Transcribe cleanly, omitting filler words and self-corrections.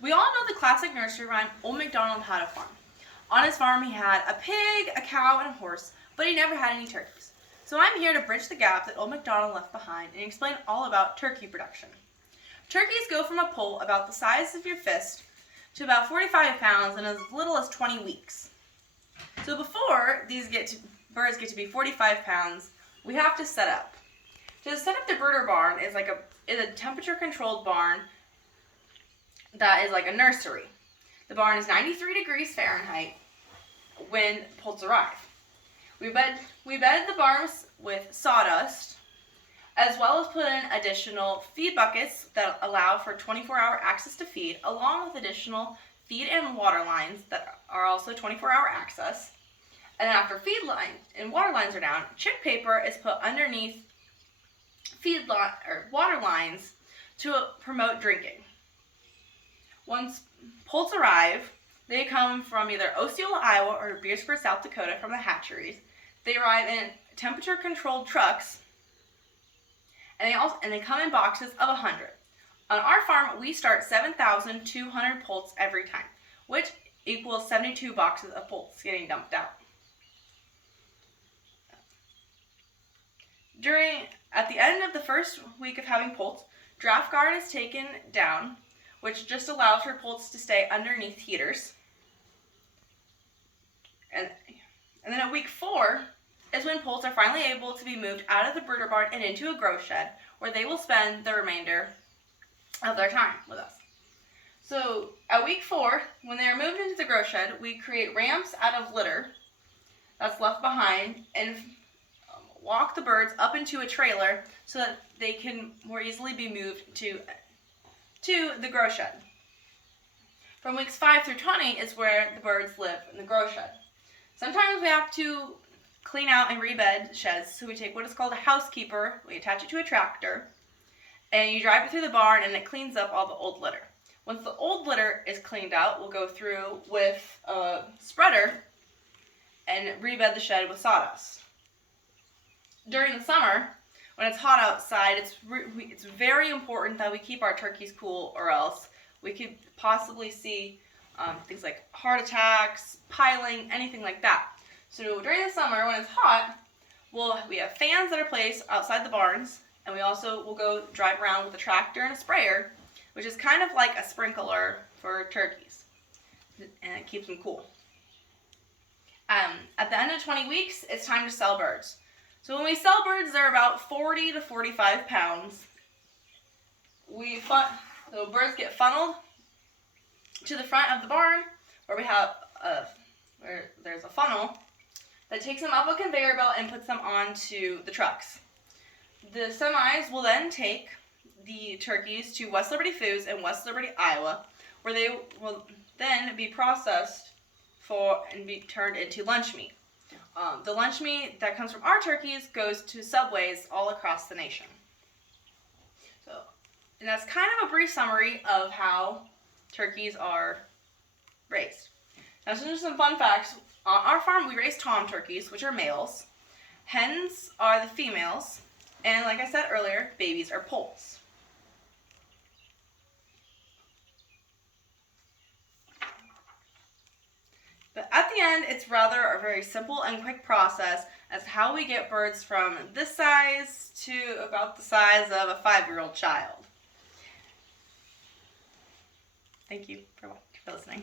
We all know the classic nursery rhyme, Old MacDonald had a farm. On his farm he had a pig, a cow, and a horse, but he never had any turkeys. So I'm here to bridge the gap that Old MacDonald left behind and explain all about turkey production. Turkeys go from a poult about the size of your fist to about 45 pounds in as little as 20 weeks. So before birds get to be 45 pounds, we have to set up. To set up the brooder barn is a temperature controlled barn that is like a nursery. The barn is 93 degrees Fahrenheit when poults arrive. We bed the barns with sawdust, as well as put in additional feed buckets that allow for 24-hour access to feed, along with additional feed and water lines that are also 24-hour access. And then after feed lines and water lines are down, chick paper is put underneath water lines to promote drinking. Once poults arrive, they come from either Osceola, Iowa or Beersford, South Dakota from the hatcheries. They arrive in temperature-controlled trucks, and they come in boxes of 100. On our farm, we start 7,200 poults every time, which equals 72 boxes of poults getting dumped out. At the end of the first week of having poults, draft guard is taken down, which just allows for poults to stay underneath heaters. And then at week 4 is when poults are finally able to be moved out of the brooder barn and into a grow shed, where they will spend the remainder of their time with us. So at week 4, when they are moved into the grow shed, we create ramps out of litter that's left behind and walk the birds up into a trailer so that they can more easily be moved to the grow shed. From weeks 5 through 20 is where the birds live in the grow shed. Sometimes we have to clean out and rebed sheds, so we take what is called a housekeeper, we attach it to a tractor, and you drive it through the barn and it cleans up all the old litter. Once the old litter is cleaned out, we'll go through with a spreader and rebed the shed with sawdust. During the summer, when it's hot outside, it's very important that we keep our turkeys cool, or else we could possibly see things like heart attacks, piling, anything like that. So during the summer, when it's hot, we have fans that are placed outside the barns, and we also will go drive around with a tractor and a sprayer, which is kind of like a sprinkler for turkeys, and it keeps them cool. At the end of 20 weeks, it's time to sell birds. So when we sell birds, they're about 40 to 45 pounds. The birds get funneled to the front of the barn, where there's a funnel that takes them up a conveyor belt and puts them onto the trucks. The semis will then take the turkeys to West Liberty Foods in West Liberty, Iowa, where they will then be processed and be turned into lunch meat. The lunch meat that comes from our turkeys goes to Subways all across the nation. And that's kind of a brief summary of how turkeys are raised. Now, some fun facts. On our farm, we raise tom turkeys, which are males. Hens are the females. And like I said earlier, babies are poults. But at the end, it's rather a very simple and quick process as to how we get birds from this size to about the size of a 5-year-old child. Thank you for listening.